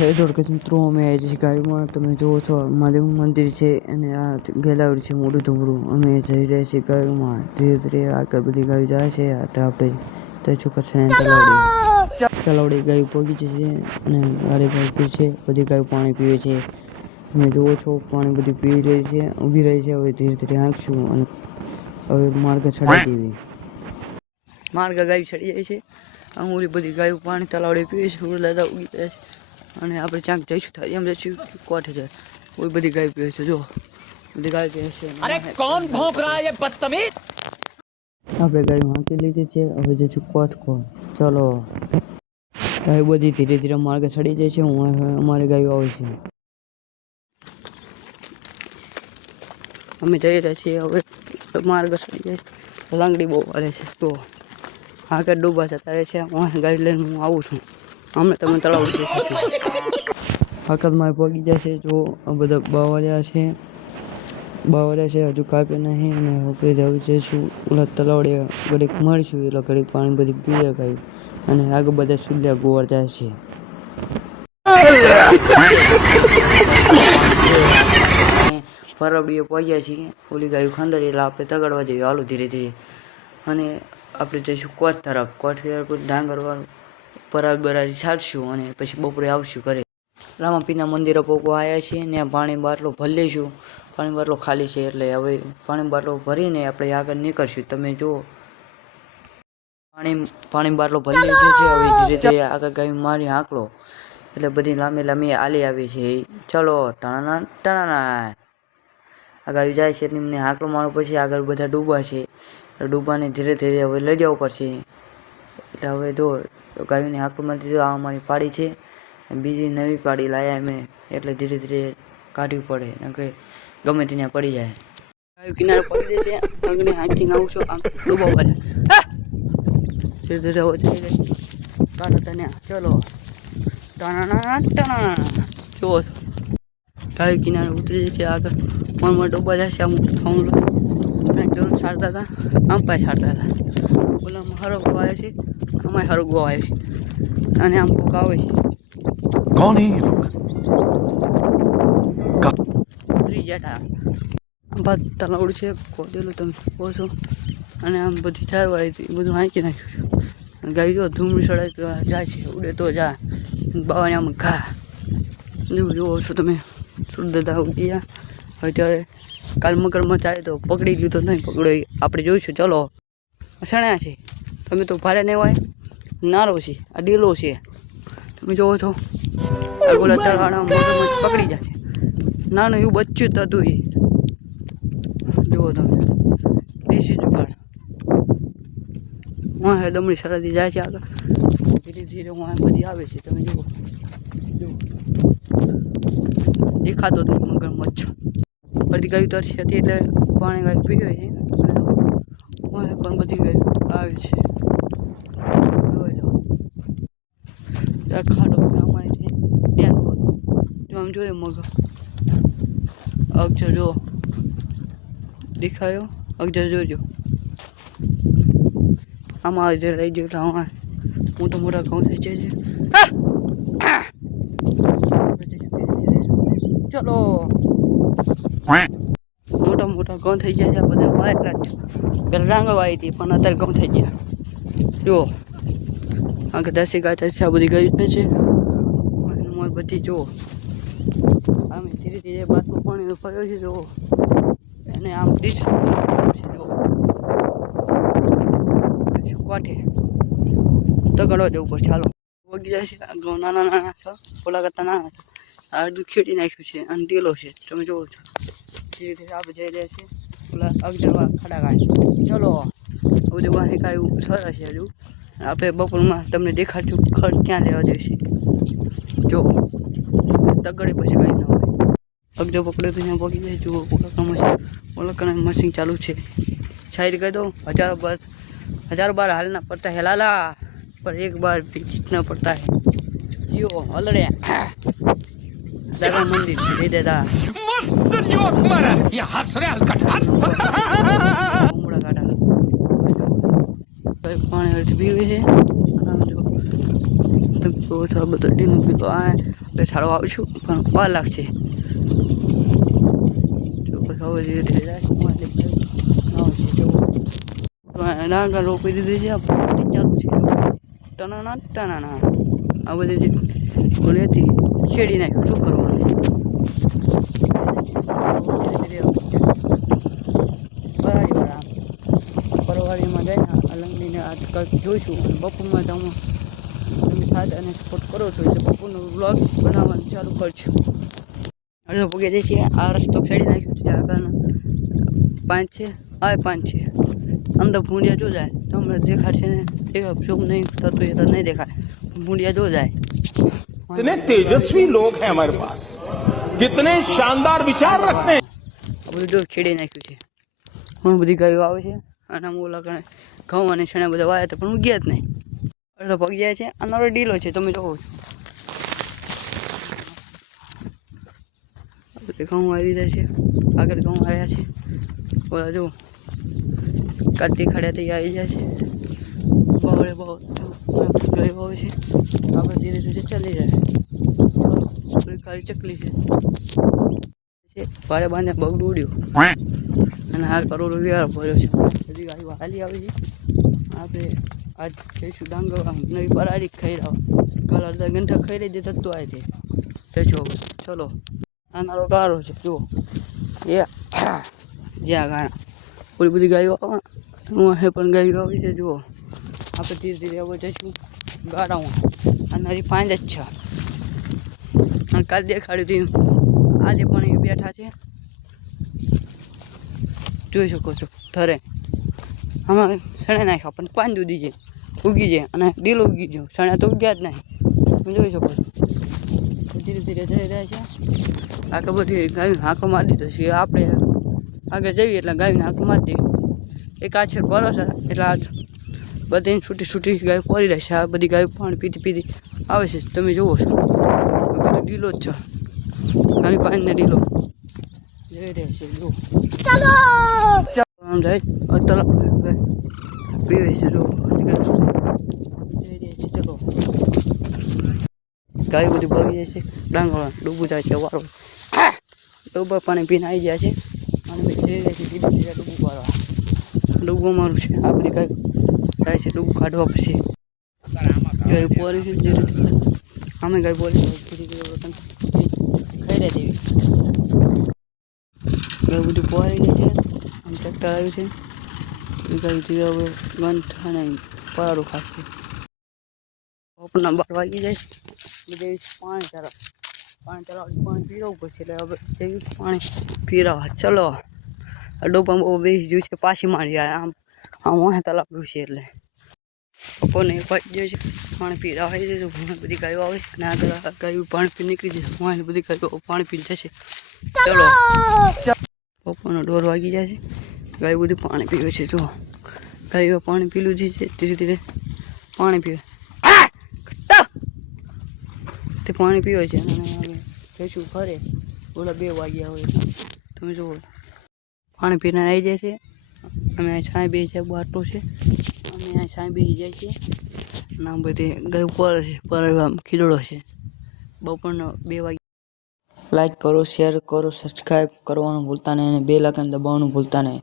જય દ્વારકા મિત્રો, અમે આવી છીએ ગાયમાં. તમે જુઓ છો મહાદેવ મંદિર છે અને આ ગેલાવડ છે મોટું ધુમરું. અમે જઈ રહ્યા છીએ ગાયમાં. ધીરે ધીરે આગળ બધી ગાયો જાય છે. તો આપણે તે છોકર છે તલાવડી ગાયો પગી જશે અને ગાડી ગાય પી છે. બધી ગાયો પાણી પીવે છે. તમે જુઓ છો પાણી બધી પી રહી છે, ઊભી રહી છે. હવે ધીરે ધીરે આંકશું અને હવે માર્ગ ચડાવી દેવી. માર્ગ ગાય ચડી જાય છે. અમૂલી બધી ગાયો પાણી તલાવડે પીવે છે. દાદા ઉગી જાય છે અને આપણે ચાંક જઈશું થાય એમ જઈશું કોઠે જાય. કોઈ બધી ગાય પીવે છે. જો બધી ગાય પીવે છે. અરે કોણ ભોંક રહા હે ये बदतमीज. આપણે ગાય હાંકી લીધી છે. હવે જઈશું કોઠ કોણ. ચલો ગાય બધી ધીરે ધીરે માર્ગે ચડી જાય છે. અમારી ગાયો આવે છે. અમે જઈ રહ્યા છીએ. હવે માર્ગ ચડી જાય છે. લાંગડી બહુ હાલે છે. તો આગળ ડૂબા જતા રહે છે. હું ગાડી લઈને હું આવું છું. અમે તમે તલાવડી હકતમાં પગી જશે. જો આ બધા બાવળિયા છે હજુ કાપ્યા નહીં અને આપણે હવે જઈશું ઓલા તલાવડે ઘડીક મળીશું. એટલે ઘડીક પાણી બધી પી રખાયું અને આગળ બધા ચૂલ્યા ગોળ જાય છે. પરબડીએ પહોંચ્યા છીએ. ઓલી ગાયું ખંદર એટલે આપણે તગાડવા જઈએ. હાલો ધીરે ધીરે અને આપણે જઈશું કોટ તરફ. કોટ તરફ ડાંગરવાળું બરારી છાડશું અને પછી બપોરે આવશું ઘરે. રામાપીના મંદિરે પોકો આવ્યા છીએ. ત્યાં પાણી બાટલો ભરી લઈશું. પાણી બાટલો ખાલી છે એટલે હવે પાણી બાટલો ભરીને આપણે આગળ નીકળશું. તમે જુઓ પાણી બાટલો ભરી લીધો છે. હવે ધીરે ધીરે આગળ ગાય મારી આંકડો એટલે બધી લાંબી લાંબી આલી આવી છે. ચલો ટણાના ટણાના આ ગાયું જાય છે. એમને આંકડો મારો પછી આગળ બધા ડૂબા છે. ડૂબાને ધીરે ધીરે હવે લઈ જવું પડશે. એટલે હવે જો ગાયોને આંકડોમાંથી આ અમારી પાડી છે. બીજી નવી પાડી લાયા અમે એટલે ધીરે ધીરે કાઢવી પડે ને કે ગમે ત્યાં પડી જાય. ગાયો કિનારે પડી જાય છે. આગળ હાંકીને આવું છું. આમ ડૂબા પડે ધીરે ધીરે હવે જઈ જાય કાઢો તને. ચલો ટણા ટણા જુઓ ગાયો કિનારે ઉતરી જાય છે. આગળ મનમાં ડૂબા જાય છે. આમ ખાઉં જરૂર છાડતા હતા. આમ પાય છાડતા હતા. ઓલામાં હરગવો આવે છે. આમાં હરગવો આવે છે અને આમ કોક આવે છે. कौन है ત્રીજા બાદ તલાવડું છે ખોદેલું તમે કહો છો અને આમ બધી ચારવા હતી બધું હાંકી નાખ્યું છે. ગાય જો ધૂમડી સડાય તો જાય છે. ઉડે તો જા બાવાને આમ ઘા જુઓ છો તમે. સુરદાદા ઉગી ગયા. હવે ત્યારે કાલ મગરમાં જાય તો પકડી ગયું તો નહીં પકડો આપણે જોઈશું. ચલો સણ્યા છે. તમે તો ભારે નહીં હોય. નારો છે આ ડેલો છે. તમે જોવો છો બોલા તળવાના મોટું પકડી જાય છે. નાનું એવું બચ્ચું થતું એ જુઓ તમે. દેશી જુગાડ હું દમડી સરહદી જાય છે. આગળ ધીરે ધીરે હું બધી આવે છે. તમે જુઓ દેખાતો નહીં મગરમચ્છ. બધી ગાયું તરસી હતી એટલે પાણી ગાય પીવે છે. પણ બધી ગાય આવે છે. ખાડો અમારે છે. જો આમ જોઈએ મગર અક્ષર જો દેખાયો. અક્ષર જોજો આમાં જે રહી ગયો એટલે મોટા મોટા ઘઉં થઈ છે. ચલો મોટા મોટા ઘઉં થઈ જાય છે. બધા પાયેલા જ પેલા રાંગવા આવી હતી પણ અત્યારે ઘઉં થઈ ગયા. જુઓ આગળ દસી ગાય છે. આ બધી ગાય છે બધી. જુઓ આમ ધીરે ધીરે બાટલું પાણી પડ્યો છે. જુઓ એને આમ ડીશ છે. જુઓ કોઠે તગડવા જવું પડશે. ચાલો વગી જાય છે. ઘઉં નાના નાના છે. ઓલા કરતા નાના છે. આ ખેડી નાખ્યું છે અને ડેલો છે. તમે જુઓ છો ધીરે ધીરે આપણે જઈ રહ્યા છીએ ઓલા અગજરવાળા ખાડા ગાય. ચલો બધું વાહે કાંઈ સરસ છે. હજુ આપણે બપોરમાં તમને દેખાડશું ખર્ચ ક્યાં લેવા જઈશું. જો તગડે પછી કંઈ ના હોય. અગજો પકડે તો ત્યાં પગી જાય. જુઓ ઓલા મશીન ચાલુ છે. शायद कह दो हजारों बार हालना पड़ता है लाला, पर एक बार भी जीतना पड़ता है. जियो हलड़े दादा मंदिर से दादा मस्त जोक मारा ये हंस रे हलकट हंस ઉમડા કાઢા પાણી હરથી પીવે છે. આમ જો તમે જો છો બધો ડીનું પીતો આ એટલે સારો આવું છું પણ વાર લાગશે. તો પછી હવે ધીરે ધીરે જાય ડાંગર રોપી દીધી છે ચાલુ છે. ટનાના આ બધી ઓલી હતી છેડી નાખ્યું શું કરવાનું. પરવાડીમાં જાય ને અલંગડીને આ કંઈક જોઈશું અને બપોરમાં તમે સાથ અને સપોર્ટ કરો છો એટલે બપોરનો વ્લોગ બનાવવાનું ચાલુ કરશું. અડધો પગે જાય છે આ રસ્તો ખેડી નાખ્યો છે આગળનો 5 છે આ 5 છે અંદર ભૂંડિયા જો જાય તમને દેખાડશે ને ઝૂમ નહીં થતું એ તો નહીં દેખાય ભૂંડિયા જો જાય. कितने तेजस्वी लोग हैं हमारे पास, कितने शानदार विचार रखते हैं. આ બધું જો ખેડી નાખ્યું છે. હું બધી ગાયો આવે છે અને ઓલા કણે ઘઉં અને ચણા બધા વાયા હતા પણ ઉગ્યા જ નહીં. અડધો પગ જાય છે આ નરો ઢીલો છે તમે જોવો બધે ઘઉં આવી દીધા છે આગળ ઘઉં આવ્યા છે ઓલા જો કાતી ખડ્યા તે આવી જાય છે બહળે બહુ ગયો આવે છે આપણે ધીરે ધીરે ચાલી જાય. ખાલી ચકલી છે ભાડે બાંધે બગડું ઉડ્યું અને આ કરોડો વ્યવહાર ભર્યો છે. બધી ગાયો હાલી આવી છે આપણે આજ જઈશું ડાંગર નવી પરાળી ખાઈ રહ્યા કાલ અડધા ઘંટા ખાઈ રહી દે થતું આવી તે જો ચલો આ મારો ગારો છે જુઓ એ જ્યાં ગાણા ઓલી બધી ગાયો આવે હું હે પણ ગાયો આવી છે જુઓ આપણે ધીરે ધીરે હવે જઈશું ગાડામાં આ નારી 5 જ છે અને કાલ દેખાડ્યું હતું આજે પણ એ બેઠા છે જોઈ શકો છો ધરે આમાં સણે નાખ્યા પણ 5 દૂધી છે ઉગી જાય અને ડીલો ઉગી ગયો સણા તો ઉગ્યા જ નહીં તમે જોઈ શકો છો. ધીરે ધીરે જઈ રહ્યા છે આખા બધી ગાયું હાંકો મારી દીધો છે આપણે આગળ જઈએ એટલે ગાયું હાંકો મારી દઈએ એક આછર ભરોસે એટલે આ બધી છૂટી ગાયો પડી રહે છે. આ બધી ગાયો પાણી પીતી આવે છે તમે જુઓ છો બધું ડીલો જ છે ખાલી પાણીને ડીલો જઈ રહ્યા છે જુઓ આમ જાય તલાવ પીવે છે જો જઈ રહ્યા છે ચલો ગાય બધી બળી જાય છે ડાંગર ડૂબું જાય છે વારો ડૂબા પાણી પીને આવી જાય છે અને જઈ રહ્યા છે ધીરે ધીરે ડૂબું પાડવા ડૂબું મારું છે આ બધી ગાય જાય છે ડૂબું કાઢવા પછી ગાય પોરી છે ધીરે ધીરે અમે ગાય પોરી ધીરે ધીરે ખાઈ રહ્યા દેવી ગાય બધી પોરી ગઈ છે આમ ટ્રેક્ટર આવ્યું છે એ ગાય ધીરે હવે ગંઠાને પારું ખાશે. બપોરના 12 વાગી જાય બધે પાણી પાણી પીરવવું પડશે એટલે હવે જેવી પાણી પીરવવા ચલો. આ ડોબામાં બહુ બેસી ગયું છે પાછી મારી આમ વાહે તલાવડું છે એટલે બપોરને 1 વાગી જાય છે પાણી પીરાવાઈ જાય તો ઘણી બધી ગાયો આવે અને આગળ ગાયું પાણી પી નીકળી જશે વાહે બધી ગાયો પાણી પીને જશે. ચલો બપોરનો 1:30 વાગી જાય છે ગાય બધી પાણી પીવે છે જો ગાયો પાણી પીલું છે ધીરે ધીરે પાણી પીવે તે પાણી પીવે છે અને જઈશું ઘરે ઓલા 2 વાગ્યા હોય તમે જુઓ પાણી પીને આવી જાય છે. અમે અહીં છાંય બેસી જાય બાટલો છે અમે અહીં છાંય બેસી જાય છે અને આમ બધી ગાય ઉપર છે પર ખીડોળો છે. બપોરનો 2 વાગે લાઈક કરો શેર કરો સબસ્ક્રાઈબ કરવાનું ભૂલતા નહીં અને બેલ આઇકન દબાવવાનું ભૂલતા નહીં.